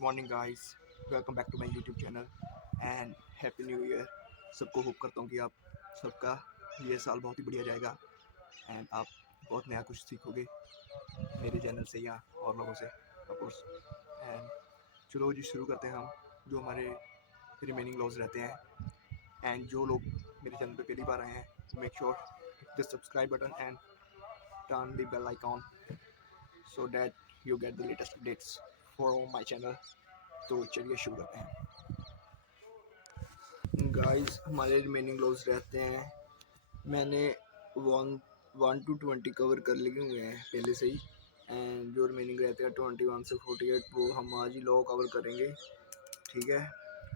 Good morning guys, welcome back to my YouTube channel and happy new year. सबको hope करता हूँ कि आप सबका ये साल बहुत ही बढ़िया जाएगा एंड आप बहुत नया कुछ सीखोगे मेरे चैनल से या और लोगों से ऑफ कोर्स। एंड चलो जी शुरू करते हैं हम जो हमारे रिमेनिंग लॉज रहते हैं। एंड जो लोग मेरे चैनल पे पहली बार आए हैं, make sure the subscribe button and turn the bell icon so that you get the latest updates for my channel। तो चलिए शुरू करते हैं गाइस। हमारे रिमेनिंग लॉस रहते हैं, मैंने 1 to 20 कवर कर लिए हुए हैं पहले से ही। एंड जो रिमेनिंग रहते हैं 21 से 48 वो हम आज ही लॉ कवर करेंगे, ठीक है।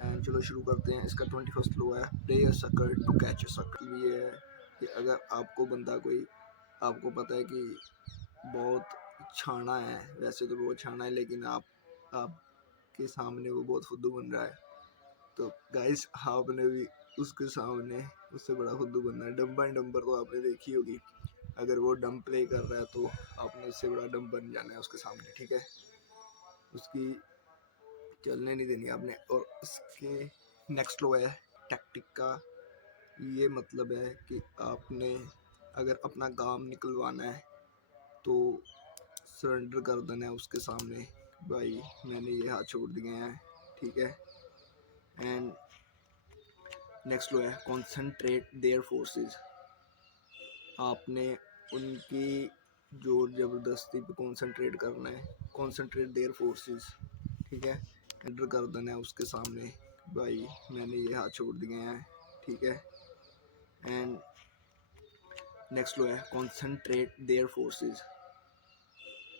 एंड चलो शुरू करते हैं। इसका 21st लो है, play a sucker to catch a sucker. ये है कि अगर आपको बंदा कोई, आपको पता है कि बहुत छाना है, वैसे तो बहुत छाना है लेकिन आपके सामने वो बहुत फुद्दू बन रहा है, तो गाइस आपने भी उसके सामने उससे बड़ा फुद्दू बनना है। डम्बा एंड डम्बर तो आपने देखी होगी, अगर वो डम प्ले कर रहा है तो आपने उससे बड़ा डम बन जाना है उसके सामने, ठीक है। उसकी चलने नहीं देनी आपने। और इसके नेक्स्ट लो है टैक्टिक का। ये मतलब है कि आपने अगर अपना काम निकलवाना है तो सरेंडर कर देना है उसके सामने, भाई मैंने ये हाथ छोड़ दिए हैं, ठीक है। एंड नेक्स्ट लो है कॉन्सेंट्रेट देयर फोर्सेस। आपने उनकी जोर ज़बरदस्ती पे कॉन्सेंट्रेट करना है, कॉन्सेंट्रेट देयर फोर्सेस, ठीक है। एंटर कर देना है उसके सामने, भाई मैंने ये हाथ छोड़ दिए हैं, ठीक है। एंड नेक्स्ट लो है कॉन्सेंट्रेट देयर फोर्सेस।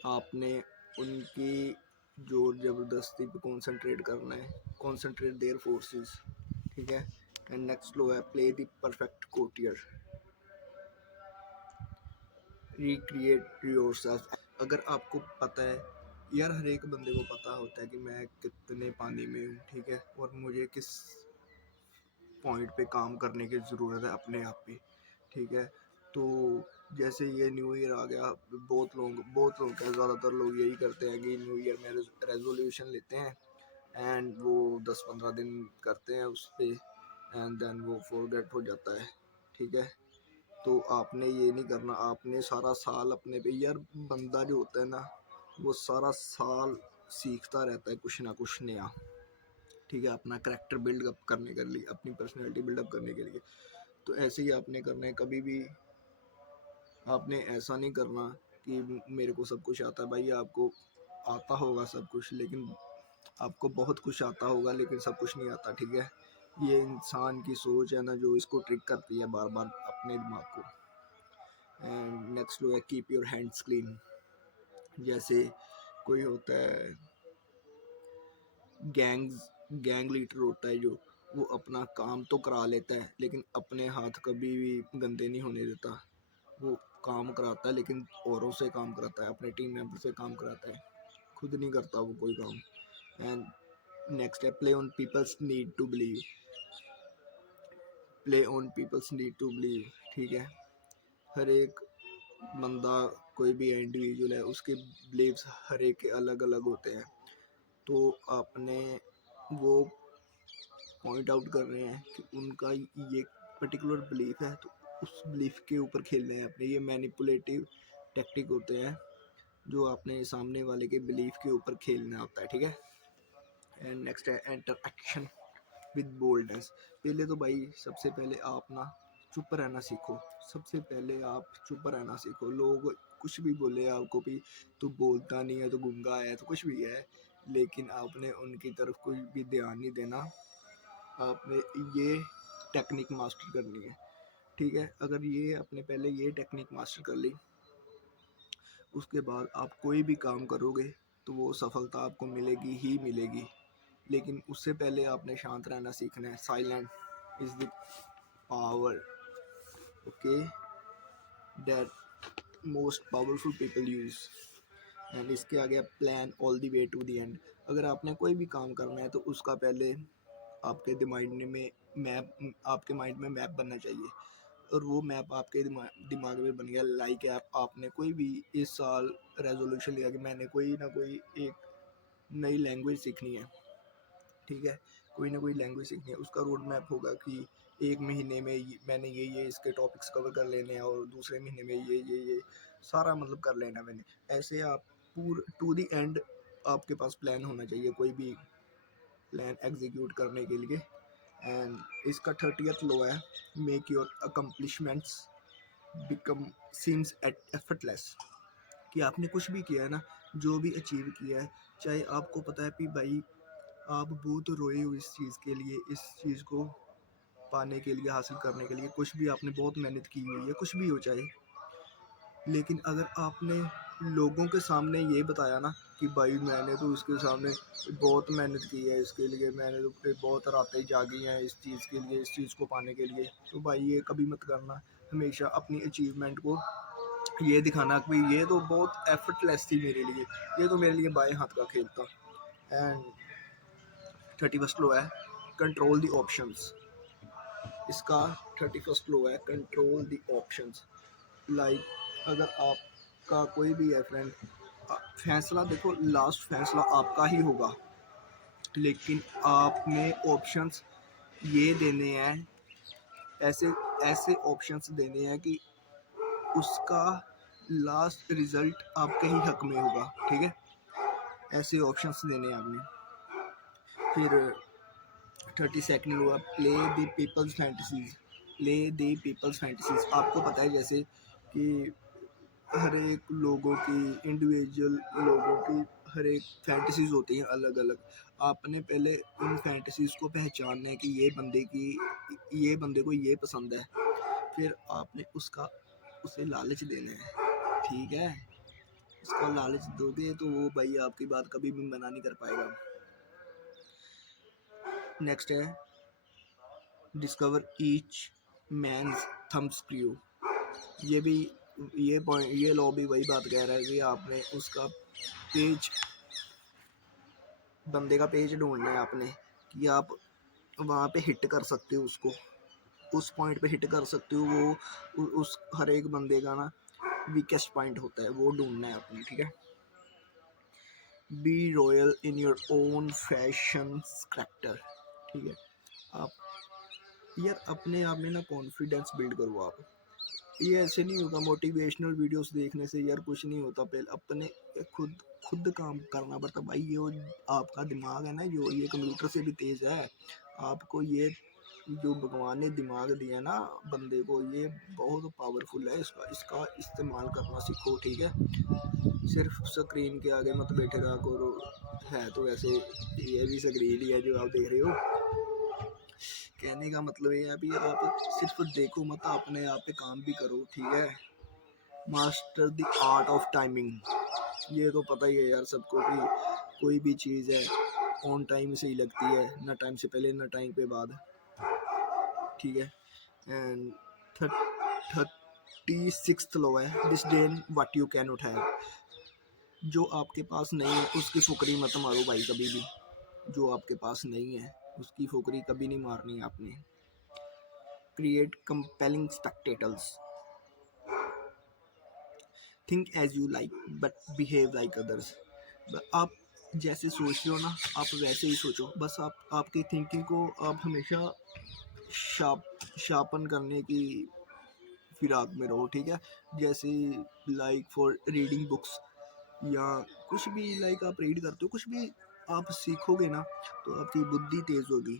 आपने उनकी जोर ज़बरदस्ती पे कॉन्सेंट्रेट करना है, कॉन्सेंट्रेट देयर फोर्सेस, ठीक है। एंड नेक्स्ट लो है play the perfect couturier, recreate yourself. अगर आपको पता है यार, हर एक बंदे को पता होता है कि मैं कितने पानी में हूँ, ठीक है, और मुझे किस पॉइंट पे काम करने की ज़रूरत है अपने आप पे, ठीक है। तो जैसे ये न्यू ईयर आ गया, बहुत लोग क्या, ज़्यादातर लोग यही करते हैं कि न्यू ईयर में रेजोल्यूशन लेते हैं एंड वो 10-15 दिन करते हैं उस पर एंड देन वो फॉरगेट हो जाता है, ठीक है। तो आपने ये नहीं करना, आपने सारा साल अपने पे, यार बंदा जो होता है ना वो सारा साल सीखता रहता है कुछ ना कुछ नया, ठीक है, अपना करैक्टर बिल्ड अप करने के लिए, अपनी पर्सनैलिटी बिल्डअप करने के लिए। तो ऐसे ही आपने करना है, कभी भी आपने ऐसा नहीं करना कि मेरे को सब कुछ आता है। भाई आपको आता होगा सब कुछ, लेकिन आपको बहुत कुछ आता होगा लेकिन सब कुछ नहीं आता, ठीक है। ये इंसान की सोच है ना जो इसको ट्रिक करती है बार बार अपने दिमाग को। एंड नेक्स्ट लो है कीप योर हैंड्स क्लीन। जैसे कोई होता है गैंग लीडर होता है, जो वो अपना काम तो करा लेता है लेकिन अपने हाथ कभी भी गंदे नहीं होने देता। वो काम कराता है लेकिन औरों से काम कराता है, अपने टीम मेंबर से काम कराता है, खुद नहीं करता वो कोई काम। एंड नेक्स्ट है play on people's need to believe, play on people's need to believe, ठीक है। हर एक बंदा, कोई भी इंडिविजुअल है, उसके बिलीव्स हर एक के अलग अलग होते हैं। तो आपने वो पॉइंट आउट कर रहे हैं कि उनका ये पर्टिकुलर बिलीफ है तो उस बिलीफ के ऊपर खेलने हैं अपने। ये मैनिपुलेटिव टैक्टिक होते हैं जो आपने सामने वाले के बिलीफ के ऊपर खेलना होता है, ठीक है। एंड नेक्स्ट है एंटर एक्शन विद बोल्डनेस। पहले तो भाई सबसे पहले आप ना चुप रहना सीखो, सबसे पहले आप चुप रहना सीखो। लोग कुछ भी बोले आपको भी, तू बोलता नहीं है, तो गूंगा है, तो कुछ भी है, लेकिन आपने उनकी तरफ कोई भी ध्यान नहीं देना। आपने ये टेक्निक मास्टर करनी है, ठीक है। अगर ये आपने पहले ये टेक्निक मास्टर कर ली, उसके बाद आप कोई भी काम करोगे तो वो सफलता आपको मिलेगी ही मिलेगी। लेकिन उससे पहले आपने शांत रहना सीखना है। Silent is the power, okay, that most powerful people use. And इसके आगे plan all the way to the end. अगर आपने कोई भी काम करना है तो उसका पहले आपके माइंड में मैप बनना चाहिए, और वो मैप आपके दिमाग में बन गया। लाइक आपने कोई भी इस साल रेजोल्यूशन लिया कि मैंने कोई ना कोई एक नई लैंग्वेज सीखनी है, ठीक है, कोई ना कोई लैंग्वेज सीखनी है, उसका रोड मैप होगा कि एक महीने में मैंने ये इसके टॉपिक्स कवर कर लेने हैं और दूसरे महीने में ये सारा मतलब कर लेना मैंने। ऐसे आप टू दी एंड आपके पास प्लान होना चाहिए कोई भी प्लान एग्जीक्यूट करने के लिए। एंड इसका 30th लॉ है, make your accomplishments become seems effortless. कि आपने कुछ भी किया है ना, जो भी अचीव किया है, चाहे आपको पता है कि भाई आप बहुत रोए हो इस चीज़ के लिए, इस चीज़ को पाने के लिए, हासिल करने के लिए, कुछ भी आपने बहुत मेहनत की हुई है, कुछ भी हो चाहे, लेकिन अगर आपने लोगों के सामने ये बताया ना कि भाई मैंने तो इसके सामने बहुत मेहनत की है, इसके लिए मैंने तो बहुत रातें जागी हैं इस चीज़ के लिए, इस चीज़ को पाने के लिए, तो भाई ये कभी मत करना। हमेशा अपनी अचीवमेंट को ये दिखाना कि ये तो बहुत एफर्टलेस थी मेरे लिए, ये तो मेरे लिए बाएं हाथ का खेल था। एंड 31st लो है, कंट्रोल द ऑप्शंस। इसका 31st लो है, कंट्रोल द ऑप्शंस। लाइक अगर आपका कोई भी है फ्रेंड, फैसला देखो, लास्ट फैसला आपका ही होगा, लेकिन आपने ऑप्शंस ये देने हैं, ऐसे ऐसे ऑप्शंस देने हैं कि उसका लास्ट रिजल्ट आपके ही हक में होगा, ठीक है, ऐसे ऑप्शंस देने हैं आपने। फिर 32nd हुआ, play the people's fantasies. Play the people's fantasies, आपको पता है जैसे कि हर एक लोगों की, इंडिविजुअल लोगों की हर एक फैंटेसीज होती हैं अलग अलग। आपने पहले उन फैंटेसीज को पहचानना है कि ये बंदे को ये पसंद है, फिर आपने उसे लालच देना है, ठीक है। उसको लालच दोगे तो वो भाई आपकी बात कभी भी मना नहीं कर पाएगा। नेक्स्ट है, discover each man's thumb screw. ये भी ये लॉ भी वही बात कह रहा है कि आपने उसका पेज, बंदे का पेज ढूंढना है आपने, कि आप वहाँ पे हिट कर सकते हो उसको, उस पॉइंट पे हिट कर सकते हो। वो उस हर एक बंदे का ना वीकेस्ट पॉइंट होता है, वो ढूंढना है आपने, ठीक है। Be royal in your own fashion character, ठीक है। आप यार अपने आप में ना कॉन्फिडेंस बिल्ड करो आप। ये ऐसे नहीं होगा मोटिवेशनल वीडियोस देखने से यार, कुछ नहीं होता। पहले अपने खुद खुद काम करना पड़ता भाई। ये आपका दिमाग है ना, जो ये कंप्यूटर से भी तेज़ है। आपको ये जो भगवान ने दिमाग दिया ना बंदे को, ये बहुत पावरफुल है। इसका इसका इस्तेमाल करना सीखो, ठीक है। सिर्फ स्क्रीन के आगे मत बैठे रहा करो। है तो वैसे ये भी स्क्रीन ही है जो आप देख रहे हो। कहने का मतलब ये है अभी आप सिर्फ देखो मत, अपने आप पे काम भी करो, ठीक है। Master the art of timing. ये तो पता ही है यार सबको कि कोई भी चीज़ है ऑन टाइम से ही लगती है, ना टाइम से पहले ना टाइम पे बाद, ठीक है। एंड 36th लॉ है, disdain what you can not have. जो आपके पास नहीं है उसकी फुकरी मत मारो भाई कभी भी। जो आपके पास नहीं है उसकी फुकरी कभी नहीं मारनी है आपने। Create compelling spectacles. Think as you like but behave like others. आप जैसे सोच रहे हो ना, आप वैसे ही सोचो। बस आप आपकी थिंकिंग को आप हमेशा शार्पन करने की फिराक में रहो, ठीक है। जैसे लाइक फॉर रीडिंग बुक्स या कुछ भी, लाइक आप रीड करते हो, कुछ भी आप सीखोगे ना तो आपकी बुद्धि तेज होगी,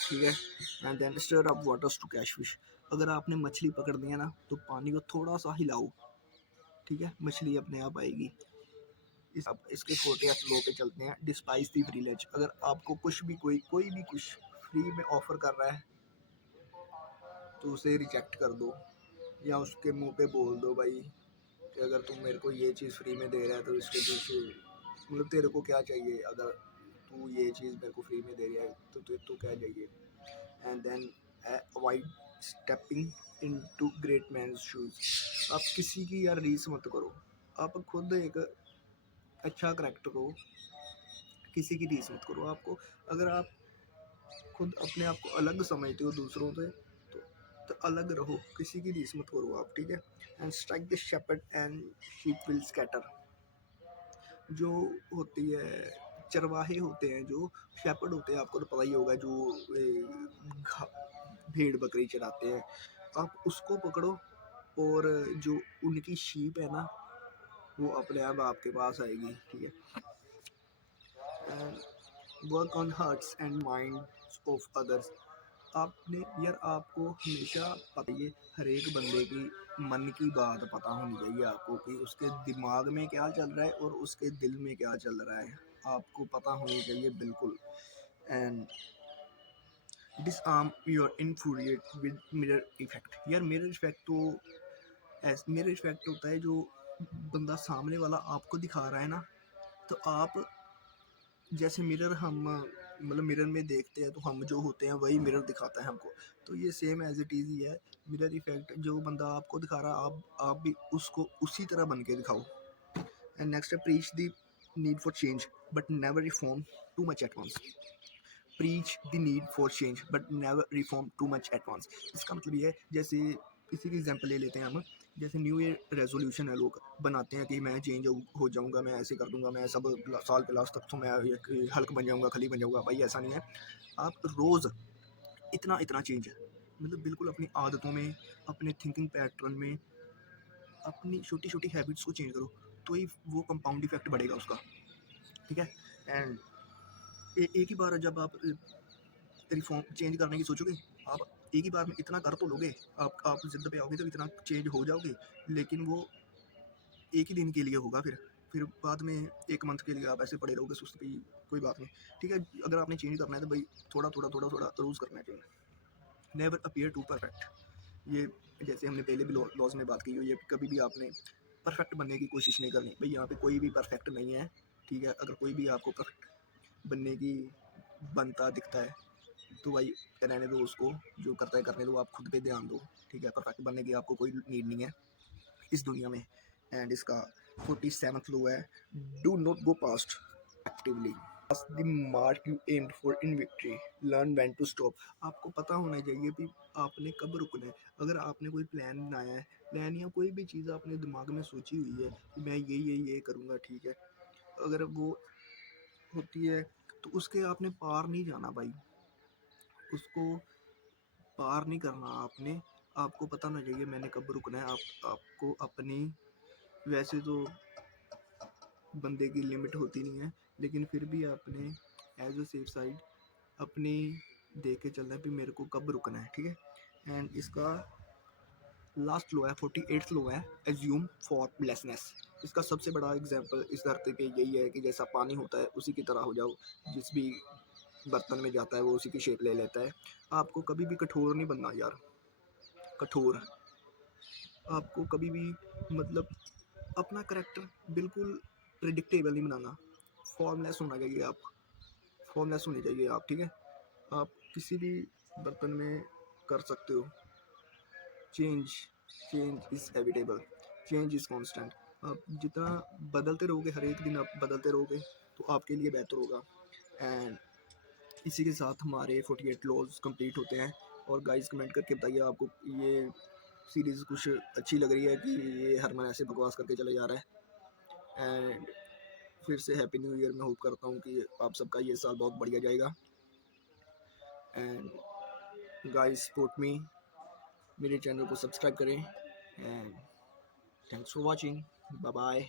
ठीक है। And then stir up waters to catch fish. अगर आपने मछली पकड़नी है ना तो पानी को थोड़ा सा हिलाओ, ठीक है, मछली अपने आप आएगी। इसके 40th लो पे चलते हैं, डिस्पाइस द प्रिविलेज। अगर आपको कुछ भी कोई भी कुछ फ्री में ऑफर कर रहा है तो उसे रिजेक्ट कर दो, या उसके मुंह पे बोल दो भाई कि अगर तुम मेरे को ये चीज़ फ्री में दे रहा है तो इसके पीछे मतलब तेरे को क्या चाहिए। अगर तू ये चीज़ मेरे को फ्री में दे रहा है तो क्या चाहिए। And then avoid stepping into great man's shoes. आप किसी की यार रीस मत करो, आप खुद एक अच्छा करेक्टर हो, किसी की रीस मत करो। आपको अगर आप खुद अपने आप को अलग समझते हो दूसरों से तो अलग रहो, किसी की रीस मत करो आप, ठीक है। And strike the shepherd and sheep will scatter. जो होती है चरवाहे होते हैं, जो शेपर्ड होते हैं, आपको तो पता ही होगा, जो भेड़ बकरी चराते हैं, आप उसको पकड़ो और जो उनकी शीप है ना वो अपने आप आपके पास आएगी, ठीक है। And work on hearts and minds of others. आपने यार आपको हमेशा पता है हर एक बंदे की मन की बात पता होनी चाहिए आपको कि उसके दिमाग में क्या चल रहा है और उसके दिल में क्या चल रहा है, आपको पता होनी चाहिए बिल्कुल। And disarm your influent with mirror effect. यार मिरर इफेक्ट तो मिरर इफेक्ट होता है जो बंदा सामने वाला आपको दिखा रहा है ना, तो आप जैसे मिरर हम मतलब मिरर में देखते हैं तो हम जो होते हैं वही मिरर दिखाता है हमको, तो ये सेम एज इट इज़ ही है मिरर इफेक्ट। जो बंदा आपको दिखा रहा है आप भी उसको उसी तरह बन के दिखाओ। एंड नेक्स्ट है preach the need for change but never reform too much at once. Preach the need for change but never reform too much at once. इसका मतलब ये है, जैसे इसी की एग्जांपल ले लेते हैं हम। जैसे न्यू ईयर रेजोल्यूशन है, लोग बनाते हैं कि मैं चेंज हो जाऊंगा, मैं ऐसे कर दूंगा, मैं सब साल के लास्ट तक तो मैं एक हल्क बन जाऊंगा, खली बन जाऊंगा। भाई ऐसा नहीं है, आप रोज़ इतना इतना चेंज है, मतलब बिल्कुल अपनी आदतों में, अपने थिंकिंग पैटर्न में, अपनी छोटी छोटी हैबिट्स को चेंज करो, तो ही वो कंपाउंड इफेक्ट बढ़ेगा उसका, ठीक है। एंड एक ही बार जब आप रिफॉर्म चेंज करने की सोचोगे, आप एक ही बार में इतना कर तो लोगे, आप जिद पे आओगे तो इतना चेंज हो जाओगे, लेकिन वो एक ही दिन के लिए होगा, फिर बाद में एक मंथ के लिए आप ऐसे पड़े रहोगे सुस्त भी। कोई बात नहीं, ठीक है। अगर आपने चेंज करना है तो भाई थोड़ा थोड़ा थोड़ा थोड़ा रोज़ करना चाहिए। Never appear too perfect. ये जैसे हमने पहले भी लॉज में बात की हुई है, कभी भी आपने परफेक्ट बनने की कोशिश नहीं करनी भाई। यहाँ पे कोई भी परफेक्ट नहीं है, ठीक है। अगर कोई भी आपको परफेक्ट बनने की बनता दिखता है तो भाई रहने दो उसको, जो करता है करने दो, आप खुद पे ध्यान दो, ठीक है। परफेक्ट बनने की आपको कोई नीड नहीं है इस दुनिया में। एंड इसका 47th लो है, do not go past actively the mark you aimed for in victory, learn when to stop. आपको पता होना चाहिए कि आपने कब रुकना है। अगर आपने कोई प्लान बनाया है, प्लान या कोई भी चीज़ आपने दिमाग में सोची हुई है कि मैं ये करूँगा, ठीक है, अगर वो होती है तो उसके आपने पार नहीं जाना भाई, उसको पार नहीं करना आपने। आपको पता होना चाहिए मैंने कब रुकना है। आपको अपनी, वैसे तो बंदे की लिमिट होती नहीं है, लेकिन फिर भी आपने एज अ सेफ साइड अपनी देख के चलना है कि मेरे को कब रुकना है, ठीक है। एंड इसका लास्ट लो है, 48th लो है, एज्यूम फॉर्मलेसनेस। इसका सबसे बड़ा एग्जाम्पल इस धरती पे यही है कि जैसा पानी होता है उसी की तरह हो जाओ, जिस भी बर्तन में जाता है वो उसी की शेप ले लेता है। आपको कभी भी कठोर नहीं बनना यार, कठोर। आपको कभी भी मतलब अपना करेक्टर बिल्कुल प्रिडिक्टेबल नहीं बनाना, फॉर्मलेस होना चाहिए आप, फॉर्मलेस होने चाहिए आप, ठीक है। आप किसी भी बर्तन में कर सकते हो change. Change is evitable, change is constant. आप जितना बदलते रहोगे, हर एक दिन आप बदलते रहोगे तो आपके लिए बेहतर होगा। एंड इसी के साथ हमारे 48 लॉज कंप्लीट होते हैं। और गाइस कमेंट करके बताइए आपको ये सीरीज़ कुछ अच्छी लग रही है कि ये हरमन ऐसे बकवास करके चले जा रहा है। एंड फिर से हैप्पी न्यू ईयर। मैं होप करता हूँ कि आप सबका ये साल बहुत बढ़िया जाएगा। एंड गाइस सपोर्ट मी, मेरे चैनल को सब्सक्राइब करें। And thanks for watching, bye bye.